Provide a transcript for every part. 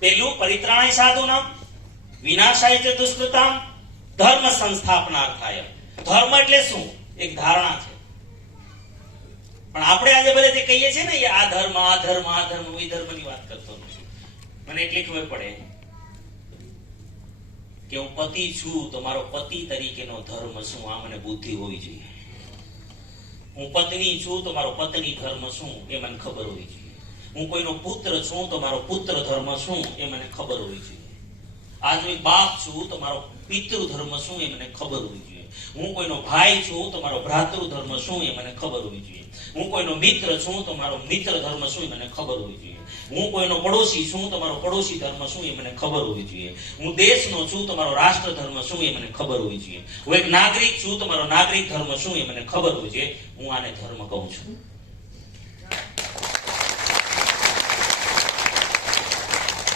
પેલું પરિત્રાણાય સાધુનામ વિનાશાય ચ દુષ્કૃતામ ધર્મ સંસ્થાપનાર્થાય. ધર્મ એટલે શું? એક ધારણા છે. પણ આપણે આજે ભલે જે કહીએ છીએ ને એ આ ધર્મ આ ધર્મ આ ધર્મ એ ધર્મની વાત કરતો નથી. મને એટલી ખબર પડે કે હું પતિ છું તો મારો પતિ તરીકેનો ધર્મ શું આ મને બુદ્ધિ હોવી જોઈએ. હું પત્ની છું તો મારો પત્ની ધર્મ શું એ મને ખબર હોવી જોઈએ. હું કોઈનો પુત્ર છું તો મારો પુત્ર ધર્મ શું એ મને ખબર હોવી જોઈએ. આજ હું બાપ છું તો મારો પિતૃ ધર્મ શું એ મને ખબર હોવી જોઈએ. હું કોઈનો ભાઈ છું તો મારો ભ્રાતૃ ધર્મ શું એ મને ખબર હોવી જોઈએ. હું કોઈનો મિત્ર છું તો મારો મિત્ર ધર્મ શું એ મને ખબર હોવી જોઈએ. હું કોઈનો પડોશી છું તો મારો પડોશી ધર્મ શું એ મને ખબર હોવી જોઈએ. હું દેશનો છું તો મારો રાષ્ટ્ર ધર્મ શું એ મને ખબર હોવી જોઈએ. હું એક નાગરિક છું તો મારો નાગરિક ધર્મ શું એ મને ખબર હોવી જોઈએ. હું આને ધર્મ કહું છું.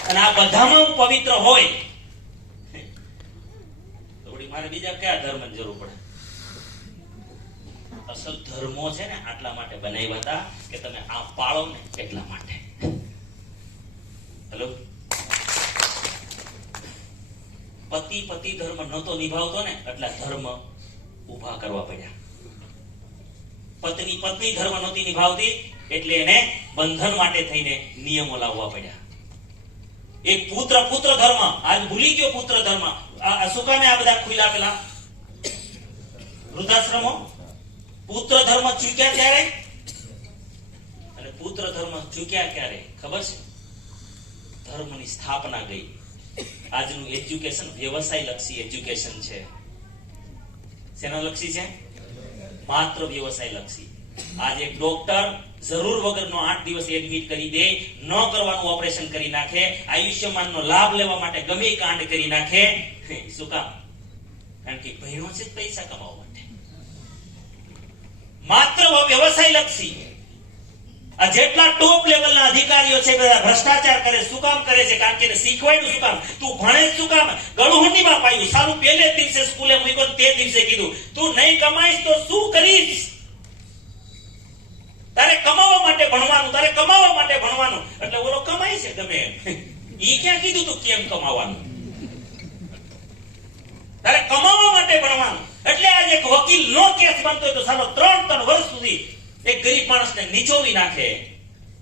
અને આ બધામાં હું પવિત્ર હોય તો મારે બીજા કયા ધર્મની જરૂર પડે? અસલ ધર્મો છે ને આટલા માટે બનાવ્યા હતા કે તમે આ પાળો ને એટલા માટે. હેલો, પતિ પતિ ધર્મ નહોતો નિભાવતો ને એટલા ધર્મ ઉભા કરવા પડ્યા. પત્ની પત્ની ધર્મ નહોતી નિભાવતી એટલે એને બંધન માટે થઈને નિયમો લાવવા પડ્યા. એક પુત્ર પુત્ર ધર્મ આજ ભૂલી ગયો. પુત્ર ધર્મ શું કામે આ બધા ખુલ્લા પેલા વૃદ્ધાશ્રમો પુત્ર ધર્મ ચૂક્યા ક્યારે? અને પુત્ર ધર્મ ચૂક્યા ક્યારે ખબર છે? ધર્મની સ્થાપના ગઈ. આજનું એજ્યુકેશન વ્યવસાય લક્ષી એજ્યુકેશન છે. શેના લક્ષી છે? માત્ર વ્યવસાય લક્ષી. આજે એક ડોક્ટર જરૂર વગરનો 8 દિવસ એડમિટ કરી દે, ન કરવાનું ઓપરેશન કરી નાખે, આયુષ્યમાનનો લાભ લેવા માટે ગમે કાંડ કરી નાખે. શું કામ? કારણ કે ભણ્યો છે પૈસા કમાવા માટે. માત્ર વ્યવસાય લક્ષી. આ જેટલા ટોપ લેવલના અધિકારીઓ છે બધા ભ્રષ્ટાચાર કરે. શું કામ કરે છે? કારણ કે શીખવાડ્યું. શું કામ? તું ભણે શું કામ? ગળુહંડીમાં પાયું. સારું પહેલે દિવસે સ્કૂલે મૂક્યો તે દિવસે કીધું તું નહીં કમાઈશ તો શું કરીશ? તારે કમાવા માટે ભણવાનું, તારે કમાવા માટે ભણવાનું. એટલે ઓલો કમાય છે ગમે ઈ ક્યાં કીધું તું કેમ કમાવાનું? તારે કમાવા માટે ભણવાનું. એટલે આજે એક વકીલ નો કેસ બનતો હોય તો સાલો 3 વર્ષ સુધી એક ગરીબ માણસને નીચોવી નાખે.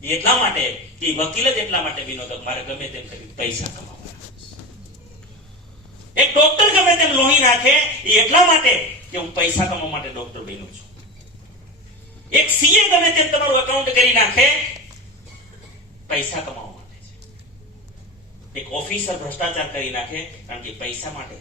એટલા માટે કે વકીલ જ એટલા માટે બન્યો કે મારે ગમે તેમ કરી પૈસા કમાવા. એક ડોક્ટર ગમે તેમ લોહી નાખે એ એટલા માટે કે હું પૈસા કમાવા માટે ડોક્ટર બન્યો છું. એક સીએ ગમે તેમ તમારું એકાઉન્ટ કરી નાખે પૈસા કમાવા માટે છે. એક ઓફિસર ભ્રષ્ટાચાર કરી નાખે કારણ કે પૈસા માટે.